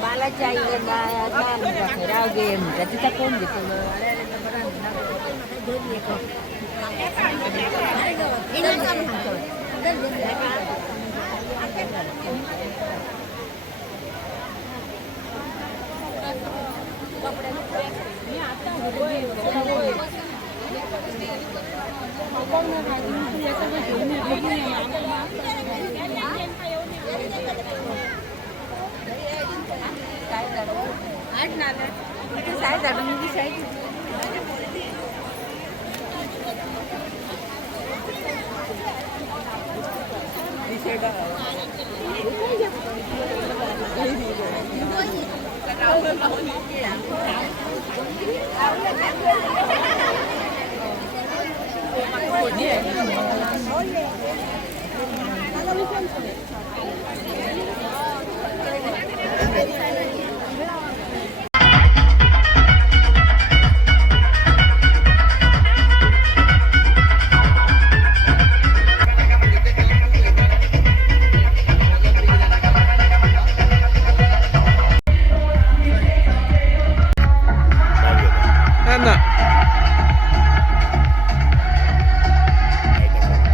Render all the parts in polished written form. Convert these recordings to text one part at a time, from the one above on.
बालाच्या आईला राव गेम तिचा कोण घेतो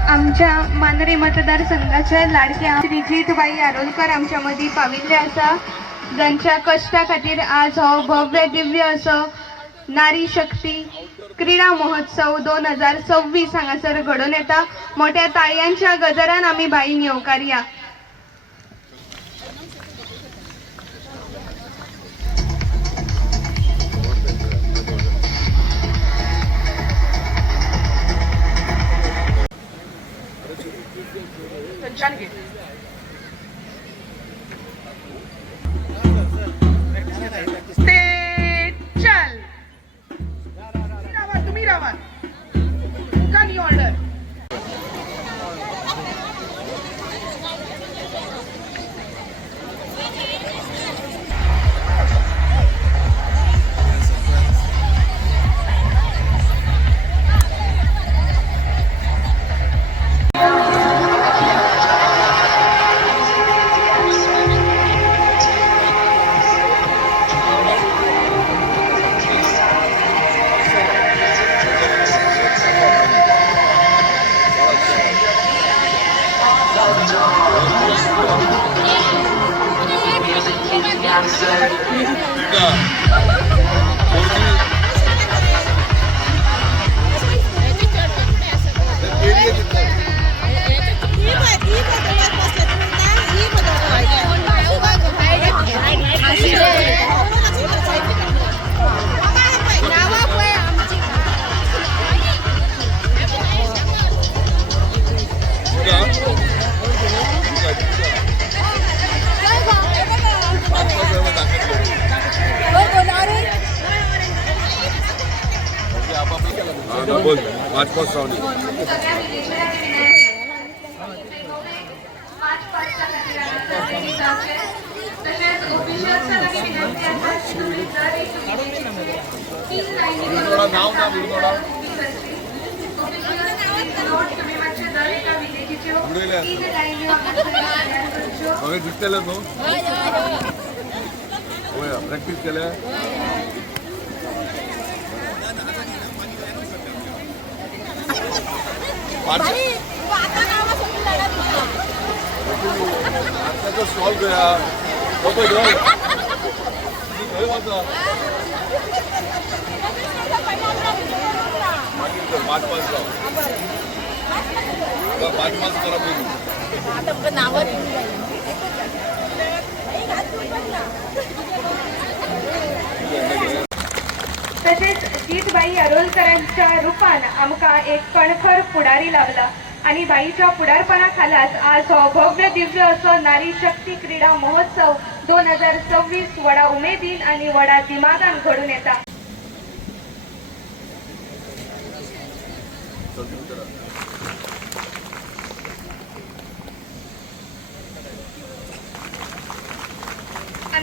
आमच्या मानरी मतदारसंघाच्या लाडक्या श्रीजितबाई आरोलकर आमच्यामध्ये पाविल्ले असा ज्यांच्या कष्टा खातीर आज हो भव्य दिव्य असो नारी शक्ती क्रीडा महोत्सव 2026 हांगासर घडोवन येता। मोठ्या ताळयांच्या गजरान आमी बाईंक येवकारया। प्रॅक्टिस केल्या स्टॉल गया तसेच जितबाई आरोलकरांच्या रूपान आमका एक कणखर पुढारी लावला आणि बाईच्या पुढारपणाखालाच आज हो भव्य दिव्य असो नारी शक्ती क्रीडा महोत्सव 2026 वडा उमेदीन आणि वडा दिमागान घडून येता।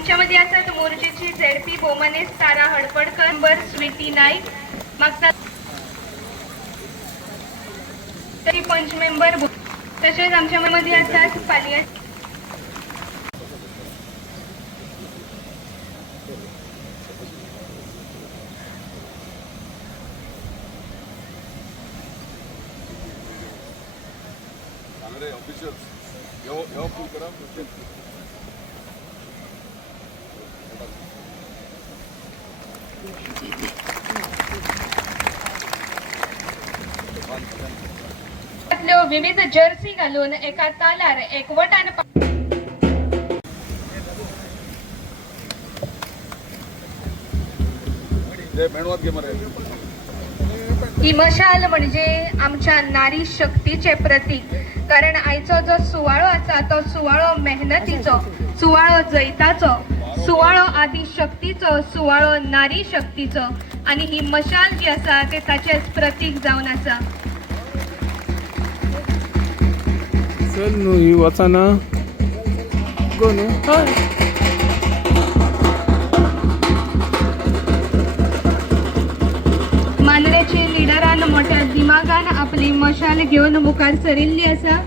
आमच्यामध्ये असतात मोर्चेची झेडपी बोमने सारा हडपडकर नंबर स्वीटी नाईक मागचा तरी पंच मेंबर तसेच आमच्यामध्ये असतात पालिया चांगले ऑफिशियल्स येऊ फुल करा विविध जर्सी घालून एका तालार एकवटान जय मेणवात घे मरे ही मशाल म्हणजे आमच्या नारी शक्तीचे प्रतीक कारण आयचो जो सुवाळो आसा तो सुवाळो मेहनतीचो सुवाळो जैताचो सुवाळो आदी शक्तीचो सुवाळो नारी शक्तीचो आणि ही मशाल जी आसा ते ताचेच प्रतीक जावन आसा चल न्हू ही वचना गो न्हू हय मांद्रेचे लिडरान मोठ्या दिमागान आपली मशाल घेऊन मुखार सरिल्ली आसा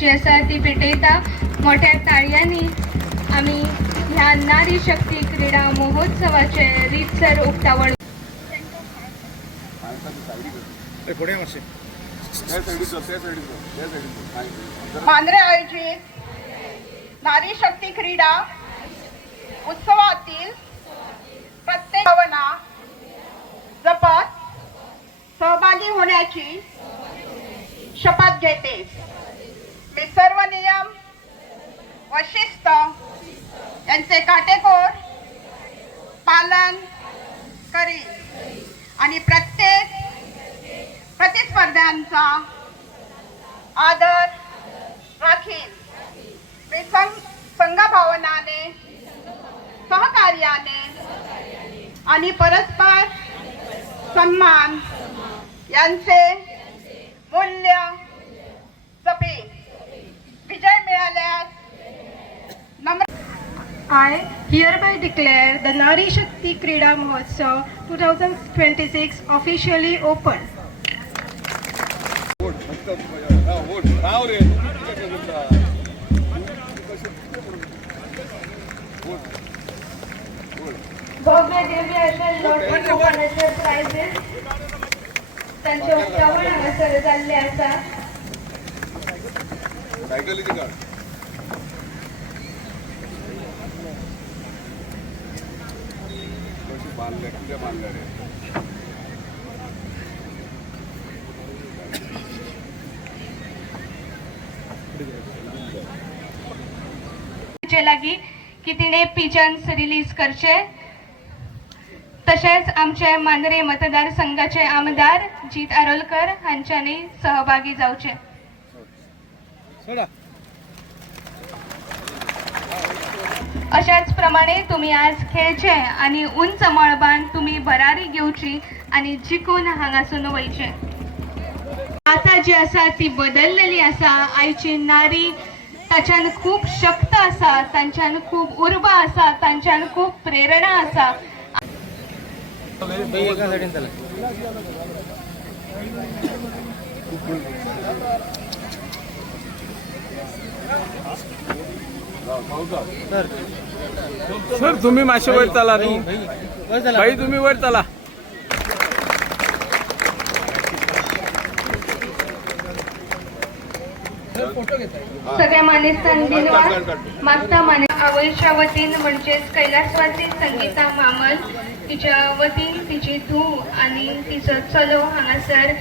जी आसा ती पेटयता. मोठ्या ताळयांनी आमी ह्या नारी शक्ती क्रीडा महोत्सवाचे रीतसर उक्तावण मांद्रे आयोजित नारी शक्ती क्रीडा उत्सवातील प्रत्येक भावना जपत सहभागी होण्याची शपथ घेते. मी सर्व नियम व शिस्त यांचे काटेकोर पालन करीन आणि प्रत्येक प्रतिस्पर्ध्यांचा आदर राखीन. मी संघभावनाने, सहकार्याने आणि परस्पर सन्मान यांचे मूल्य जपेन. विजय मिळाल्यास I hereby declare the Nari Shakti Krida Mahotsav 2026 officially open. भव्य दिव्य अशा लॉटरी प्राइजेस त्यांचे उक्तावण हांगासर जाल्ले आसा. सायकलीची काढ. कशी बांधल्या, कुठे बांधल्या रे? चे लागी की तिने पिजन्स रिलीज करचे. तसेच आमचे मांद्रे मतदारसंघाचे आमदार जीत आरोलकर हांच्यानी सहभागी जावचे. अशाच प्रमाणे तुम्ही आज खेळचे आणि उंच मळबान तुम्ही भरारी घेवची आणि जिखून हांगासून वयचे. आता जी आसा ती बदललेली आसा. आयची नारी ताच्यान खूप शक्त आसा, तांच्यान खूप उर्बा आसा, तांच्यान खूप प्रेरणा आसा. सर तुम्ही माशे वर चला न्हू. भाई तुम्ही वर चला. सगळ्या मानेस्तान दिनवार मागता माने आवयच्या वतीन म्हणजेच कैलासवासी संगीता मामल तिच्या वतीन तिची धूव आणि तिचो चलो हांगासर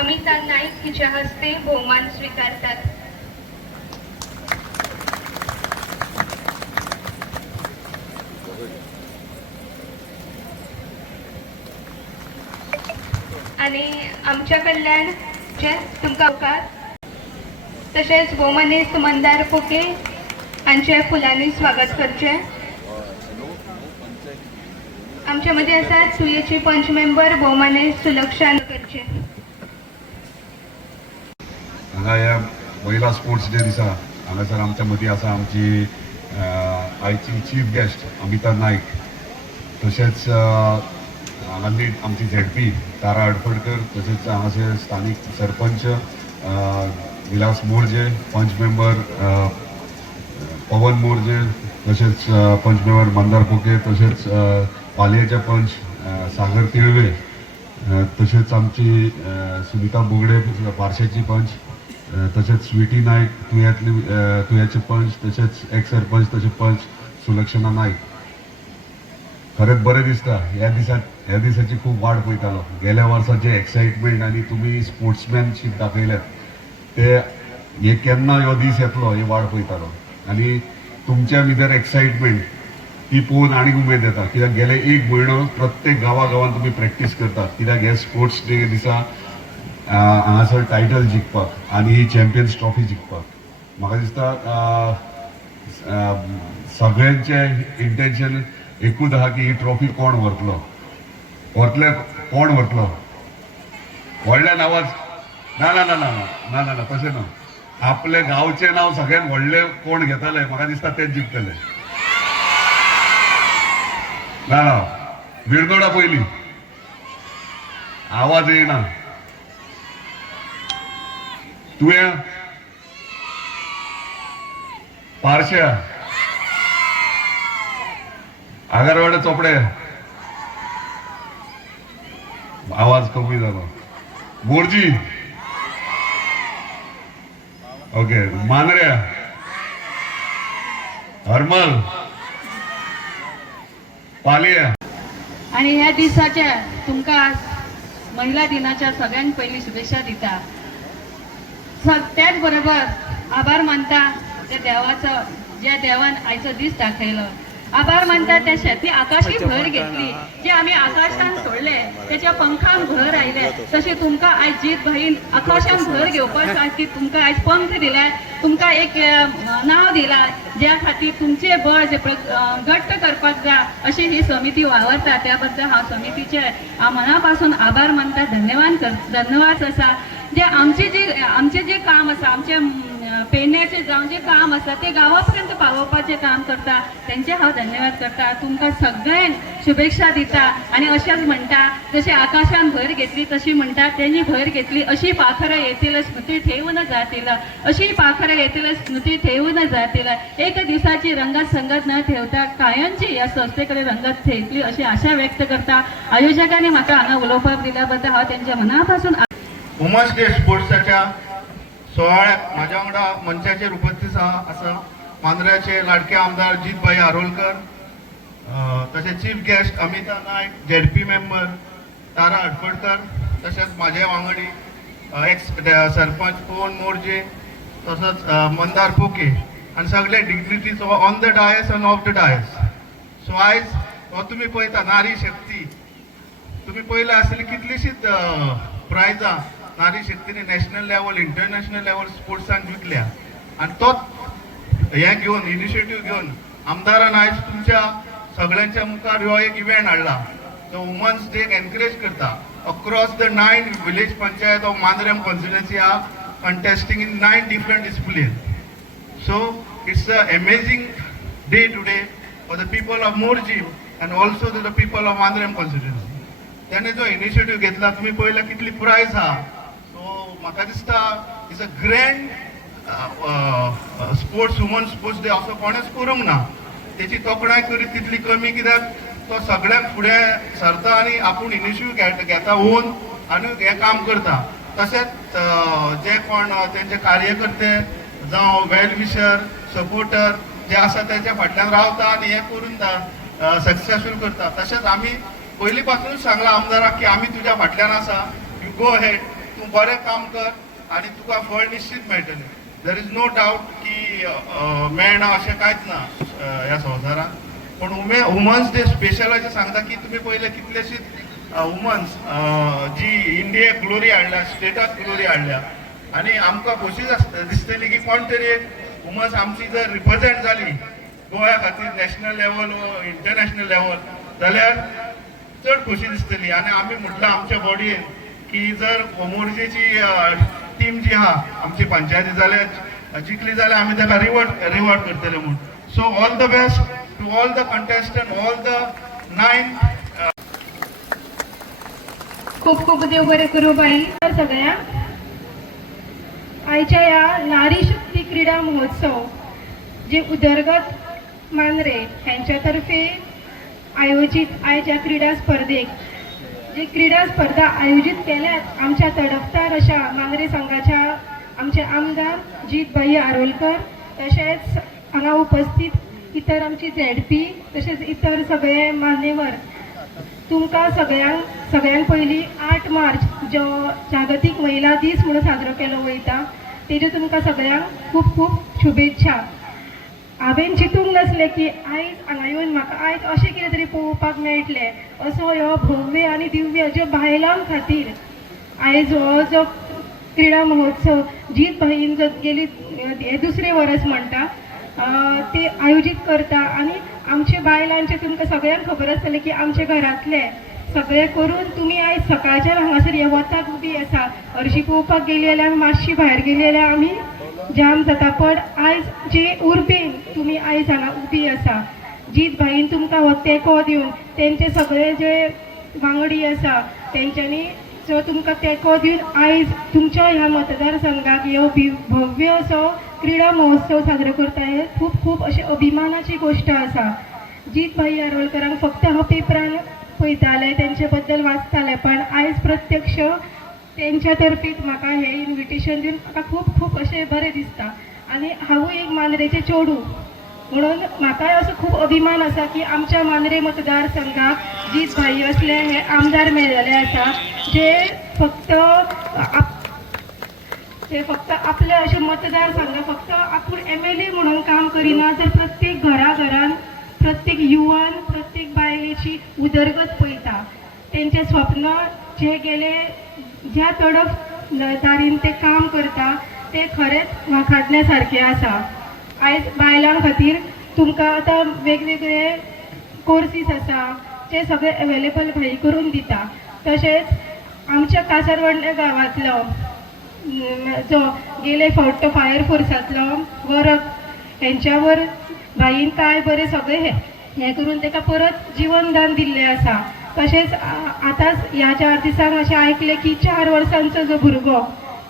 अमिता नाईक तिच्या हस्ते भोवमान स्वीकारतात. आणि आमच्या कडल्यान जे तुमकां उपकार तसेच भोवमानेस्त मंदार पोके हांचे फुलांनी स्वागत करचे. आमच्या मध्ये आसात सुयेची पंच मेंबर भोवमानेस्त सुलक्षा करचे. हांगा ह्या महिला स्पोर्ट्स डे दिसा हांगासर आमच्या मदीं आसा आमची आयची चीफ गेस्ट अमिता नाईक. तशेंच हांगांतली आमची झेडपी तारा अडफडकर. तशेंच हांगाचे स्थानीक सरपंच विलास मोर्जे, पंच मेंबर पवन मोर्जे, तसेच पंच मेंबर मंदार पोके, तसेच पालयेचे पंच सागर तिळवे, तसेच आमची सुनीता बुगडे बार्शेची पंच, तसेच स्वीटी नाईक तुयाचे पंच, तसेच एक सरपंच तसे पंच सुलक्षणा नाईक. खरेंच बरें दिसता ह्या दिसाची खूप वाट पळयतालो. गेल्या वर्साचे एक्साइटमेंट आनी तुमी स्पोर्ट्समॅनशीप दाखयल्यात ते हे केन्ना ह्यो दीस येतलो ही वाट पळयतालो. आनी तुमच्या भितर एक्साइटमेंट ती पळोवन आनीक उमेद येता. कित्याक गेले एक म्हयनो प्रत्येक गांवागांवान तुमी प्रॅक्टीस करतात. कित्याक हे स्पोर्ट्स डे दिसा हांगासर टायटल जिखपाक आनी ही चॅम्पियन्स ट्रॉफी जिखपाक. म्हाका दिसता सगळ्यांचे इंटेन्शन एकूच आहा की ही ट्रॉफी कोण व्हरतलो. कोण व्हरतलो व्हडल्या नांवाच ना ना ना ना ना ना ना तशें ना. आपले गांवचे नांव सगळ्यात व्हडले कोण घेतले म्हाका दिसता तेच जिखतले. ना ना विरगोडा पयली आवाज येना. तुवें पारशा, आगारवाडा चोपडे, आवाज कमी झाला, मोरजी, ओके, मांद्र्या, हरमल, पालिया. आणि ह्या दिसाच्या तुमका महिला दिनाच्या सगळ्यांत पहिली शुभेच्छा दिता. त्याच बरोबर आभार मानता त्या देवाचं, ज्या देवान आयचो दीस दाखयलो. आभार मानता त्या शेती आकाशी भर घेतली, जे आम्ही आकाशान सोडले त्याच्या पंखान भर आयले. तसे तुमका आयज जीत बहीण आकाशान भर घेवपासाठी तुमका आयज पंख दिला, तुमका एक नाव दिला, ज्या खातीर तुमचे बळ जे घट्ट करपाक जा अशी ही समिती वावरता. त्याबद्दल हा समितीचे मनापासून आभार मानता, धन्यवाद असा. जे आमचे जे काम आसा, आमचे पेडण्याचे जावन जे काम आसा ते गावापर्यंत पावोवपाचे काम करता, त्यांचे हांव धन्यवाद करता. तुमकां सगळ्यांक शुभेच्छा दिता आणि अशेंच म्हणटा, जशे आकाशान भर घेतली तशी म्हणटा त्यांनी भर घेतली. अशी पाखरं येतील स्मृती ठेवून जातील, अशी पाखरं येतील स्मृती ठेवून जातील. एक दिवसाची रंगत संगत न ठेवता कायमची या संस्थेकडे रंगत ठेवली अशी आशा व्यक्त करता. आयोजकांनी म्हाका हांगा उलोवपाक दिल्या हांव त्यांच्या मनापासून. वुमन्स डे स्पोर्ट्साच्या सोहळ्याक माझ्या वांगडा मंचाचेर उपस्थित आसा मांद्र्याचे लाडके आमदार जितभाई आरोलकर, तशेंच चीफ गेस्ट अमिता नायक, ZP मेंबर तारा हटफडकर, तशेंच माझे वांगडी एक्स सरपंच पवन मोर्जे, तसोच मंदार पोके आनी सगळे डिग्निटीज ऑन द डायस आनी ऑफ द डायस. सो आयज हो तुमी पळयता नारी शक्ती, तुमी पळयला आसतली कितलीशीच प्रायजां नारी शक्तीने नॅशनल लेवल, इंटरनॅशनल लेवल स्पोर्ट्सांक जिखल्या. आणि तोच हे घेवन इनिशिएटीव घेवन आमदारान आयज तुमच्या सगळ्यांच्या मुखार हो एक इव्हेंट हाडला जो वुमन्स डेक एनकरेज करता. Across the 9 village panchayat of Mandrem constituency are contesting in 9 different disciplines. So it's an amazing day today for the people of Morjim and also to the people of Mandrem constituency. त्याने जो initiative घेतला तुम्ही पळयला कितली prize हा. So म्हाका दिसता is a grand sports, woman sports day असो कोणेच करूंक ना. त्याची तोखणाय करीत तितली कमी, कित्याक तो सगळ्यांक फुडें सरता आनी आपूण इनिशिएटीव घेता ओन आनी हें काम करता. तशेंच जे कोण तेंचे कार्यकर्ते जावं वेल विशर, सपोर्टर जे आसा तेच्या फाटल्यान रावता आनी हें करून सक्सेसफूल करता. तशेंच आमी पयलीं पासूनच सांगला आमदाराक की आमी तुज्या फाटल्यान आसा, यू गो हेड, तूं बरें काम कर आनी तुका फळ निश्चित मेळटलें. देर इज नो डावट की मेळना अशें कांयच ना ह्या संवसारान. पूण वुमन्स डे स्पेशल अशें सांगता की तुमी पयले कितलेशीच वुमन्स जी इंडियेक ग्लोरी हाडल्या, स्टेटाक ग्लोरी हाडल्या आनी आमकां खोशी दिसतली की कोण तरी एक वुमन्स आमची जर रिप्रेझेंट जाली गोंया खातीर नॅशनल लेवल वा इंटरनॅशनल लेवल जाल्यार चड खोशी दिसतली. आनी आमी म्हटलां आमच्या बॉडीन की जर मोर्जेची टीम जी आहा आमची पंचायती जाल्यार जिखली जाल्यार आमी ताका रिवॉर्ड करतले म्हूण. So all the best to all the contestant, all the 9. खूप खूप देव बरें करूं बाई सगळ्यांक. आयच्या ह्या नारी शक्ती क्रीडा महोत्सव जे उदरगत मांद्रे यांच्या तर्फे आयोजित आयच्या क्रीडा स्पर्धेक जे क्रीडा स्पर्धा आयोजित केल्यात आमच्या तडफदार अशा मांद्रे संघाच्या आमचे आमदार जितभाई आरोलकर, तसेच हांगा उपस्थित इतर आमची ZP, तसेच इतर सगळे मान्यवर. तुमकां सगळ्यांक पयलीं 8 मार्च जो जागतीक महिला दीस म्हणून साजरो केलो वयता तेजे तुमकां सगळ्यांक खूप खूप शुभेच्छा. हांवें चिंतूंक नासलें की आयज हांगा येवन म्हाका आयज अशें कितें तरी पळोवपाक मेळटलें. असो ह्यो भव्य आनी दिव्य ज्यो बायलां खातीर आयज हो जो क्रीडा महोत्सव जितभाईन जो गेली हे दुसरे वर्स म्हणटा ते आयोजीत करता. आनी आमचे बायलांचे तुमकां सगळ्यांक खबर आसतलें की आमचे घरांतले सगळे करून तुमी आयज सकाळच्यान हांगासर हे वताक उबी आसा. हरशीं पळोवपाक गेली जाल्यार मातशी भायर गेली जाल्यार आमी जाम जाता. पण आयज जे उर्बेन तुमी आयज हांगा उबी आसा, जितभाईन तुमकां हो तेंको दिवन तेंचे सगळे जे वांगडी आसा तेंच्यांनी जो तुमकां तेंको दिवन आयज तुमच्या ह्या मतदारसंघाक ह्यो भव्य असो क्रीडा महोत्सव साजरो करता हे खूप खूप अशी अभिमानाची गोष्ट आसा. जीत भाई यारोलकरांक फक्त हांव पेपरान पळयतालें, तेंचे बद्दल वाचतालें, पण आयज प्रत्यक्ष तेंच्या तर्फीच म्हाका हें इन्विटेशन दिवन म्हाका खूप खूप अशें बरें दिसता. आनी हांवूय एक मांद्रेचें चेडूं म्हणून म्हाकाय असो खूप अभिमान आसा की आमच्या मांद्रे मतदारसंघाक जीत भाई असले हे आमदार मेळिल्ले आसा, जे फक्त आपले अशे मतदारसंघ फक्त आपूण MLA म्हणून काम करिना, तर प्रत्येक घराघरान प्रत्येक युवान प्रत्येक बायलेची उदरगत पळयता. तेंचे स्वप्न जे गेले ज्या तडफ दारीन ते काम करता ते खरेंच वाखाडण्या सारखे आसा. आयज बायलां खातीर तुमकां आतां वेगवेगळे कोर्सीस आसा ते सगळे अवेलेबल भाई करून दिता. तशेंच आमच्या कासारवंडे गांवांतलो जो गेले फावट तो फायर फोर्सांतलो वरक हेंच्या भाईन काय बरें सगळे हे करून ताका परत जीवनदान दिल्लें आसा. तशेंच आतांच ह्या 4 दिसांक अशें आयकलें की 4 वर्सांचो जो भुरगो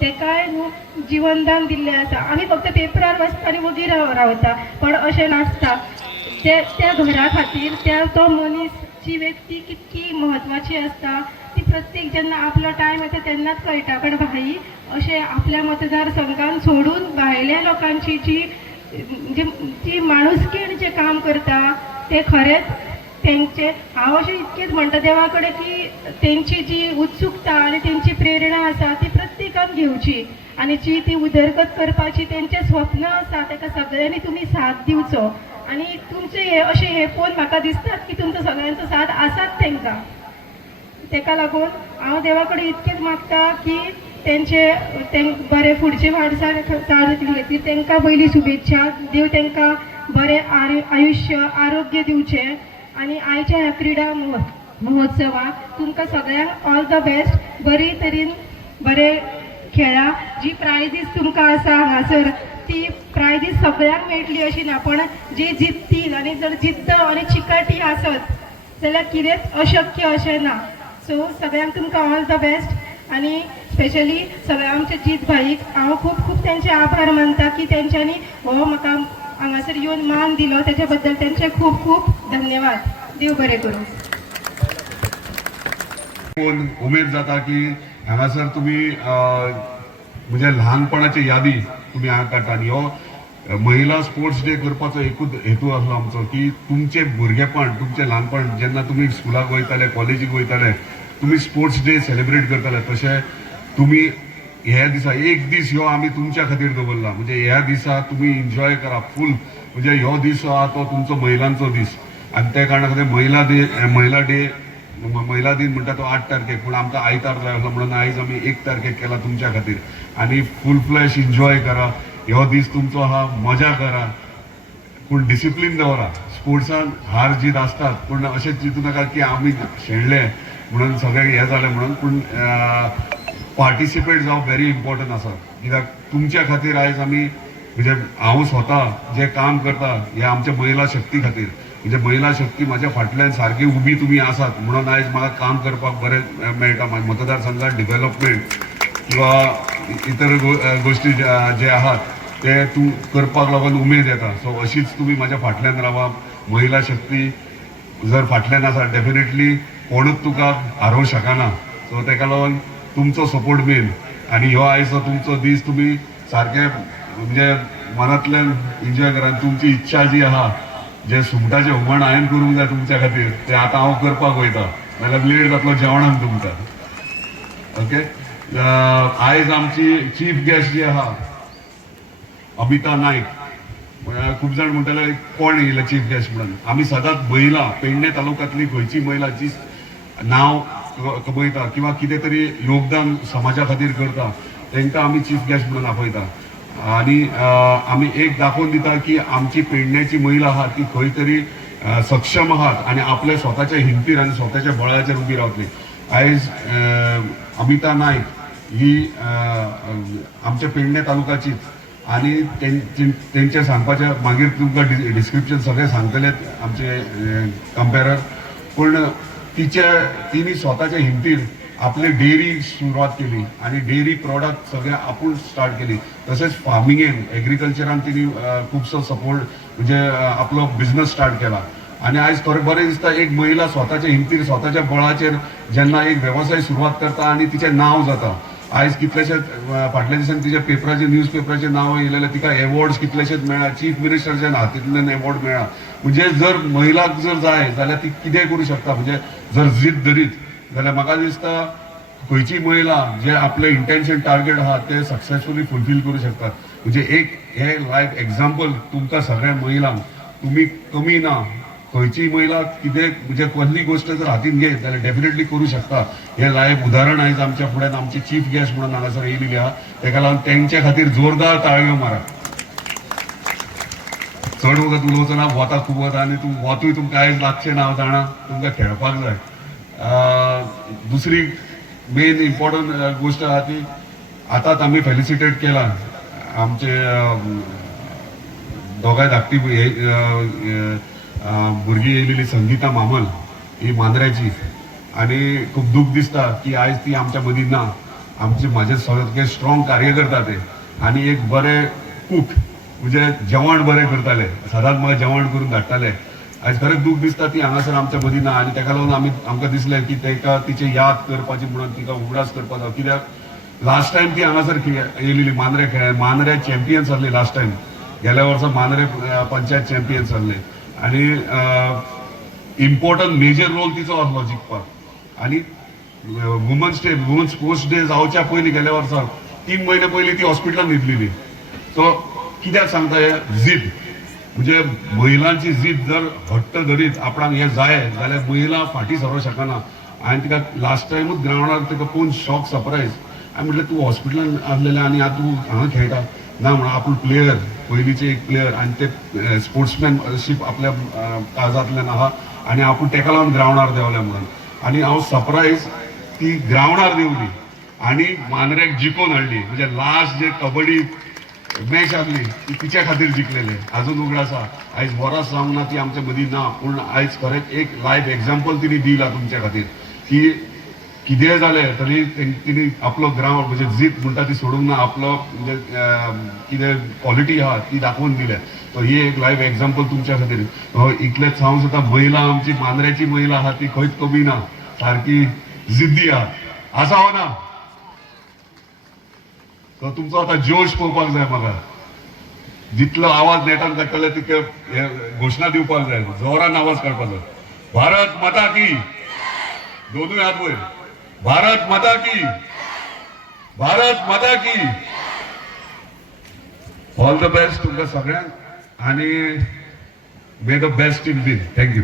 तेकाय जीवनदान दिल्लें आसा. आमी फक्त पेपरार वाचता आनी वगीर रावता, पण अशें नासता. त्या घरा खातीर तो मनीस जी व्यक्ती कितकी म्हत्वाची आसता ती प्रत्येक जेन्ना आपलो टायम येता तेन्नाच कळटा. पण भाई अशें आपल्या मतदारसंघान सोडून भायल्या लोकांची जी माणुसकीण जे काम करता ते खरेंच तेंचे हांव अशें इतकेंच म्हणटा देवा कडेन की तेंची जी उत्सुकता आनी तेंची प्रेरणा आसा ती प्रत्येकान घेवची, आनी जी ती उदरगत करपाची तेंचें स्वप्न आसा ताका सगळ्यांनी तुमी साथ दिवचो. आनी तुमचे हे पळोवन म्हाका दिसतात की तुमचो सगळ्यांचो साथ आसात तेंकां. ताका लागून हांव देवा कडेन इतकेंच मागता की बरे फुडचे वाटचाल खातीर तांकां पयली शुभेच्छा देव, तांकां बरें आयुश्य आरोग्य दिवचें. आनी आयच्या ह्या क्रीडा महोत्सवाक तुमकां सगळ्यांक ऑल द बेस्ट. बरे तरेन बरे खेळा. जी प्रायजीस तुमकां आसा हांगासर ती प्रायजीस सगळ्यांक मेळटली अशी ना, पण जे जिखतील आनी जर जिद्द आनी चिकाटी आसत जाल्यार कितेंच अशक्य अशें ना. सो सगळ्यांक तुमकां ऑल द बेस्ट. आनी स्पेशली सगळ्या आमच्या जीत भाईक हांव खूब खूब तेंचे आभार मानता की तेंच्यांनी हो म्हाका हांगासर येवन मान दिलो, तेच्या बद्दल तेंचे खूब खूब धन्यवाद. देव बरें करूं. उमेद जाता की हांगासर तुमी म्हणजे ल्हानपणाची यादी तुमी हांगा काडटा. आनी हो महिला स्पोर्ट्स डे करपाचो एकूच हेतू आसलो आमचो की तुमचे भुरगेपण तुमचे ल्हानपण जेन्ना तुमी स्कुलाक वयताले कॉलेजीक वयताले तुमी स्पोर्ट्स डे सेलिब्रेट करताले, तशें तुमी ह्या दिसा एक दीस ह्यो आमी तुमच्या खातीर दवरला. म्हणजे ह्या दिसा तुमी एन्जॉय करा फूल. म्हणजे ह्यो दीस आहा तो तुमचो महिलांचो दीस आनी त्या कारणान खातीर महिला दिन म्हणटा तो 8 तारखेक, पूण आमकां आयतार जाय आसलो म्हणून आयज आमी 1 तारखेक केला तुमच्या खातीर. आनी फूल फ्लॅश एन्जॉय करा. ह्यो दीस तुमचो आहा, मजा करा, पूण डिसिप्लीन दवरा. स्पोर्ट्सान हार जीत आसतात, पूण अशें चिंतू नाका की आमी शेणले म्हणून सगळें हें जालें म्हणून. पूण पार्टिसिपेट जावप व्हेरी इम्पॉर्टंट आसा. कित्याक तुमच्या खातीर आयज आमी म्हणजे हांव स्वता जे काम करता हे आमच्या महिला शक्ती खातीर. म्हणजे महिला शक्ती म्हाज्या फाटल्यान सारकी उबी तुमी आसात म्हणून आयज म्हाका काम करपाक बरें मेळटा. मतदारसंघात डेव्हलपमेंट किंवा इतर गोश्टी जे आहात ते तूं करपाक लागून उमेद येता. सो अशीच तुमी म्हाज्या फाटल्यान रावा. महिला शक्ती जर फाटल्यान आसा डेफिनेटली कोणूच तुका हारोवंक शकना. सो ताका लागून तुमचो सपोर्ट मेन. आनी ह्यो आयचो तुमचो दीस तुमी सारके म्हणजे मनांतल्यान एन्जॉय करा. तुमची इच्छा जी आहा जे सुंगटाचें हुमण हांवें करूंक जाय तुमच्या खातीर ते आतां हांव करपाक वयता, नाल्यार लेट जातलो जेवणाक तुमकां. ओके. आयज आमची चीफ गेस्ट जी आहा अमिता नायक. खूब जाण म्हणटाले कोण येयला चीफ गेस्ट म्हणून. आमी सदांच महिला पेडणे तालुक्यांतली खंयची महिला जी नांव कमयता किंवा कितें तरी योगदान समाजा खातीर करता तांकां आमी चीफ गेस्ट म्हणून आपयता. आनी आमी एक दाखोवन दिता की आमची पेडण्याची महिला आहा ती खंय तरी सक्षम आहात आनी आपल्या स्वताच्या हिमतीर आनी स्वताच्या बळाचेर उबी रावतली. आयज अमिता नायक ही आमच्या पेडणे तालुक्याचीच आनी तेंचे सांगपाचें मागीर तुमकां डिस्क्रिप्शन सगळें सांगतले आमचे कंपेरर. पूण तिणी स्वताच्या हिमतीर आपली डेअरी सुरुवात केली आणि डेअरी प्रॉडक्ट सगळ्या आपण स्टार्ट केली. तसेच फार्मिंगेन एग्रीकल्चरान तिने खूपसो सपोर्ट म्हणजे आपलो बिझनेस स्टार्ट केला. आणि आज खरें बरें दिसता एक महिला स्वताच्या हिमतीर स्वताच्या बळाचेर जेन्ना एक वेवसाय सुरवात करता आणि तिचें नांव जाता. आयज कितलेशेच फाटल्या दिसांनी तिच्या पेपराचेर न्यूज पेपराचेर नांव येयलेलें, तिका एवॉर्ड्स कितलेशेच मेळ्ळा, चीफ मिनिस्टरच्या हातींतल्यान एवॉर्ड मेळ्ळा. म्हणजे जर महिलाक जर जाय जाल्यार ती कितेंय करूं शकता. म्हणजे जर जिद्द धरीत जाल्यार म्हाका दिसता खंयची महिला जे आपले इंटेन्शन टार्गेट आहा ते सक्सेसफुली फुलफील करू शकतात. म्हणजे एक हे लायफ एक्झाम्पल तुमकां सगळ्या महिलांक, तुम्ही कमी ना, खंयची महिला कितें म्हणजे कसली गोष्ट जर हातीन घेत जाल्यार डेफिनेटली करू शकता. हे लायव्ह उदाहरण आयज आमच्या फुड्यान आमचे चीफ गेस्ट म्हणून हांगासर येयलेले आहा. तेका लागून तेंच्या खातीर जोरदार ताळयो मारा. चड वगत उलोवचो ना, वता खूब वता आनी वतूय तुमकां आयज लागचें ना. हांव जाणा तुमकां खेळपाक जाय. दुसरी मेन इम्पॉर्टंट गोष्ट आहा ती आतांच आमी फेलिसिटेट केला आमचे दोगांय धाकटी भुरगीं येयलेली संगीता मामल ही मांद्र्याची. आणि खूप दुःख दिसता की आयज ती आमच्या मदीं ना. माझे सगळे स्ट्रॉंग कार्यकर्ता ते आणि एक बरे कूक म्हणजे जेवण बरें करताले, सदांच म्हाका जेवण करून धाडटाले. आयज खरेंच दूख दिसता ती हांगासर आमच्या मदीं ना. आनी ताका लागून आमकां दिसलें की ताका तिचे याद करपाची म्हणून तिका उगडास करपाचो. कित्याक लास्ट टायम ती हांगासर येयलेली मांद्रे चॅम्पियन्स जाल्ली. लास्ट टायम गेल्या वर्सा मांद्रे पंचायत चॅम्पियन्स जाल्ले आणि इम्पॉर्टंट मेजर रोल तिचो आसलो जिखपाक. आणि वुमन्स स्पोर्ट्स डे जावच्या पयलीं गेल्या वर्सा 3 महिने पयलीं ती हॉस्पिटलान न्हिदलेली. सो कित्याक सांगता हे जिद्द म्हणजे महिलांची जिद्द जर हट्ट धरीत आपणाक हे जाय जाल्यार महिला फाटी सरो शकना. हांवें तिका लास्ट टायमूच ग्रावंडार तिका पळोवन शॉक सरप्रायज. हांवें म्हटलें तूं हॉस्पिटलान आसलेलें आनी आतां तूं हांगा खेळटा. ना म्हणून आपूण प्लेयर, पयलींचे एक प्लेयर आणि ते स्पोर्ट्समॅनशीप आपल्या काळजांतल्यान आहा आणि आपूण तेका लागून ग्रावंडार देंवल्या म्हणून. आणि हांव सरप्रायज ती ग्रावंडार देंवली आणि मांद्र्याक जिखोवन हाडली. म्हणजे लास्ट जे कबड्डी मॅच आसली ती तिच्या खातीर जिखलेले. अजून उगड आसा. आयज वरास जावंक ना ती आमच्या मदीं ना, पूण आयज खरेंच एक लायफ एक्झाम्पल तिने दिला तुमच्या खातीर की कितेंय जालें तरी तिने आपलो ग्रावंड म्हणजे जीत म्हणटा ती सोडूंक ना. आपलो म्हणजे कितें क्वॉलिटी आहा ती दाखोवन दिल्या. सो ही एक लायफ एक्झाम्पल तुमच्या खातीर. इतलेंच सांगूंक सोदता महिला आमची मांद्र्याची महिला आहा ती खंयच कमी ना, सारकी जिद्दी आहा. आसा हो ना? तो तुमचो आता जोश पळोवपाक जाय म्हाका. जितलो आवाज नेटान काडटले तितके घोशणा दिवपाक जाय, जोरान आवाज काडपाचो. भारत माता की, दोनूय हात वयर. भारत माता की, भारत माता की. ऑल द बेस्ट तुमकां सगळ्यांक आणि मे the best team win. Thank you.